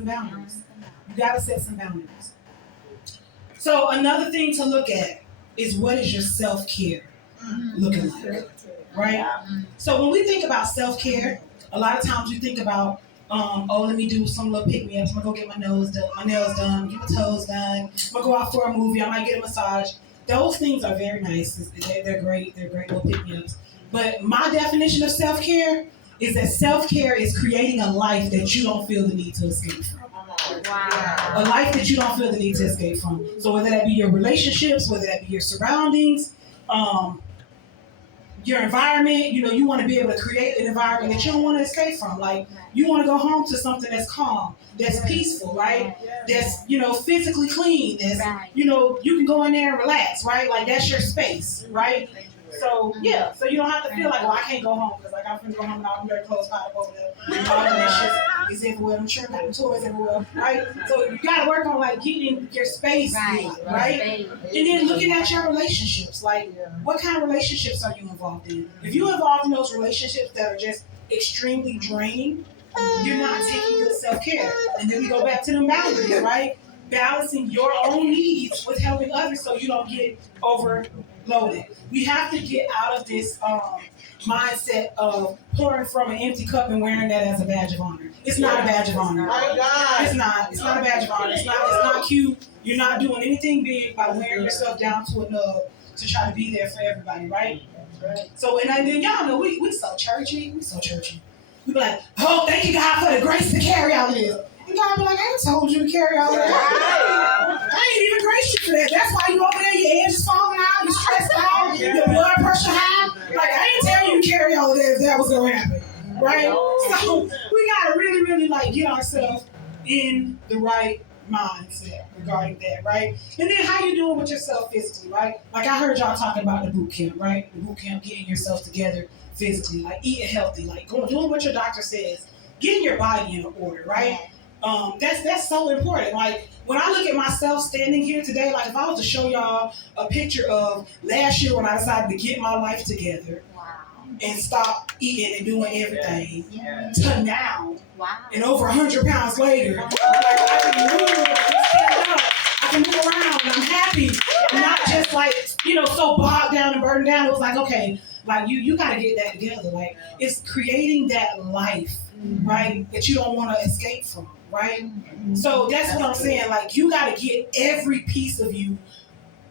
some boundaries. You got to set some boundaries. So another thing to look at is what is your self-care looking like, right? So when we think about self-care, a lot of times we think about, let me do some little pick-me-ups. I'm going to go get my nails done, get my toes done. I'm going to go out for a movie. I might get a massage. Those things are very nice. They're great. They're great little pick-me-ups. But my definition of self-care is that self-care is creating a life that you don't feel the need to escape from. Wow. A life that you don't feel the need to escape from. So whether that be your relationships, whether that be your surroundings, your environment, you want to be able to create an environment that you don't want to escape from. Like, you want to go home to something that's calm, that's peaceful, right? That's, physically clean. That's, you can go in there and relax, right? Like, that's your space, right? So, yeah, so you don't have to feel like, I can't go home because, I'm going to go home and all their clothes piled up over there. And all that shit is everywhere. I'm sure got the toys everywhere, right? So you got to work on, getting your space good, right? And then looking at your relationships. Like, what kind of relationships are you involved in? If you're involved in those relationships that are just extremely draining, you're not taking good self-care. And then we go back to the boundaries, right? Balancing your own needs with helping others so you don't get overloaded. We have to get out of this mindset of pouring from an empty cup and wearing that as a badge of honor. It's not a badge of honor. It's not. It's not a badge of honor. It's not cute. You're not doing anything big by wearing yourself down to a nub to try to be there for everybody, right? So, and then y'all know we so churchy. We so churchy. We be like, oh, thank you God for the grace to carry all this. And God be like, I ain't told you to carry all that. I ain't even graced you for that. That's why you over there, your edge is falling out, you're stressed out, your blood pressure high. Like, I ain't telling you to carry all of that if that was going to happen. Right? So we got to really, really, get ourselves in the right mindset regarding that, right? And then how you doing with yourself physically, right? Like, I heard y'all talking about the boot camp, right? The boot camp, getting yourself together physically, eating healthy, doing what your doctor says, getting your body in order, right? That's so important. Like, when I look at myself standing here today, if I was to show y'all a picture of last year when I decided to get my life together and stop eating and doing everything to now, and over 100 pounds later, I can move, I can move around, and I'm happy. I'm not just so bogged down and burdened down. It was okay, you got to get that together. It's creating that life, right, that you don't want to escape from. Right? So that's what I'm saying. You got to get every piece of you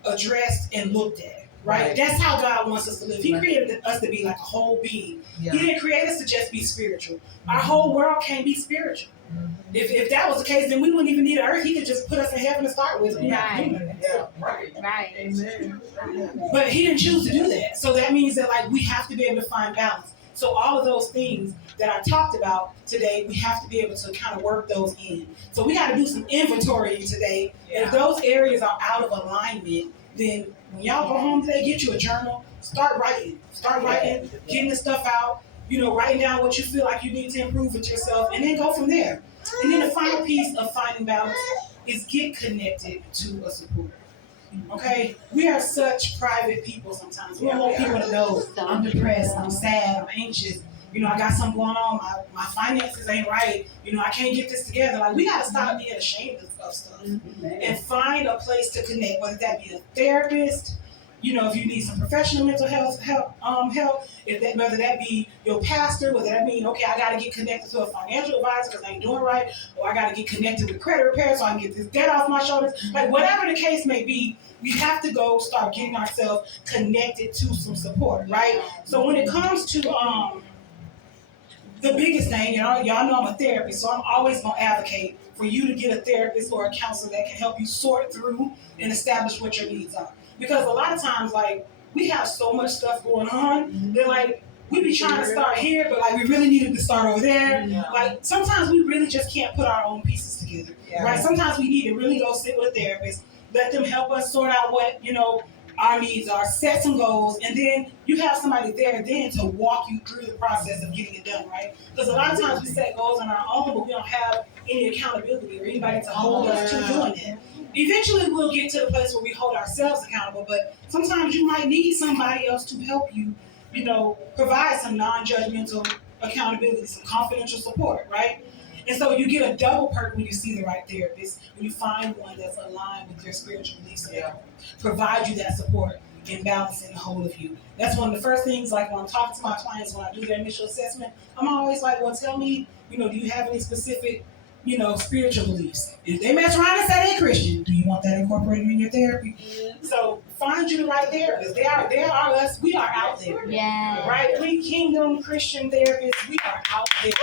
addressed and looked at. Right? That's how God wants us to live. He created us to be like a whole being. Yeah. He didn't create us to just be spiritual. Our whole world can't be spiritual. If that was the case, then we wouldn't even need an earth. He could just put us in heaven to start with. Right. Amen. But he didn't choose to do that. So that means that we have to be able to find balance. So all of those things that I talked about today, we have to be able to kind of work those in. So we got to do some inventory today. Yeah. If those areas are out of alignment, then when y'all go home today, get you a journal, start writing, getting the stuff out, writing down what you feel like you need to improve with yourself, and then go from there. And then the final piece of finding balance is get connected to a supporter. Okay, we are such private people sometimes. We don't want people to know I'm depressed, I'm sad, I'm anxious. I got something going on. My finances ain't right. I can't get this together. We got to stop being ashamed of stuff and find a place to connect, whether that be a therapist, if you need some professional mental health help, whether that be your pastor, whether that mean, okay, I got to get connected to a financial advisor because I ain't doing right, or I got to get connected with credit repair so I can get this debt off my shoulders. Whatever the case may be, we have to go start getting ourselves connected to some support, right? So when it comes to the biggest thing, y'all know I'm a therapist, so I'm always going to advocate for you to get a therapist or a counselor that can help you sort through and establish what your needs are. Because a lot of times, we have so much stuff going on that, we be trying to start here, but, we really needed to start over there. Yeah. Sometimes we really just can't put our own pieces together, right? Sometimes we need to really go sit with a therapist, let them help us sort out what, our needs are, set some goals, and then you have somebody there then to walk you through the process of getting it done, right? Because a lot of times we set goals on our own, but we don't have any accountability or anybody to hold us to doing it. Eventually we'll get to the place where we hold ourselves accountable, but sometimes you might need somebody else to help you, provide some non-judgmental accountability, some confidential support, right? And so you get a double perk when you see the right therapist, when you find one that's aligned with your spiritual beliefs and provide you that support and balancing the whole of you. That's one of the first things, like when I'm talking to my clients, when I do their initial assessment, I'm always like, well, tell me, do you have any specific, spiritual beliefs? If they mess around and say they're Christian, do you want that incorporated in your therapy? So find you the right therapist. They are us. We are out there. Yeah. Right? We Kingdom Christian therapists. We are out there.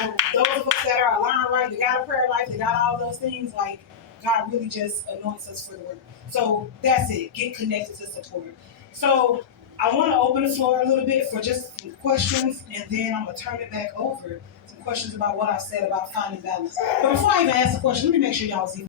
And those of us that are aligned right, they got a prayer life, they got all those things, like God really just anoints us for the work. So that's it. Get connected to support. So I want to open the floor a little bit for just some questions, and then I'm going to turn it back over. Some questions about what I said about finding balance. But before I even ask the question, let me make sure y'all see.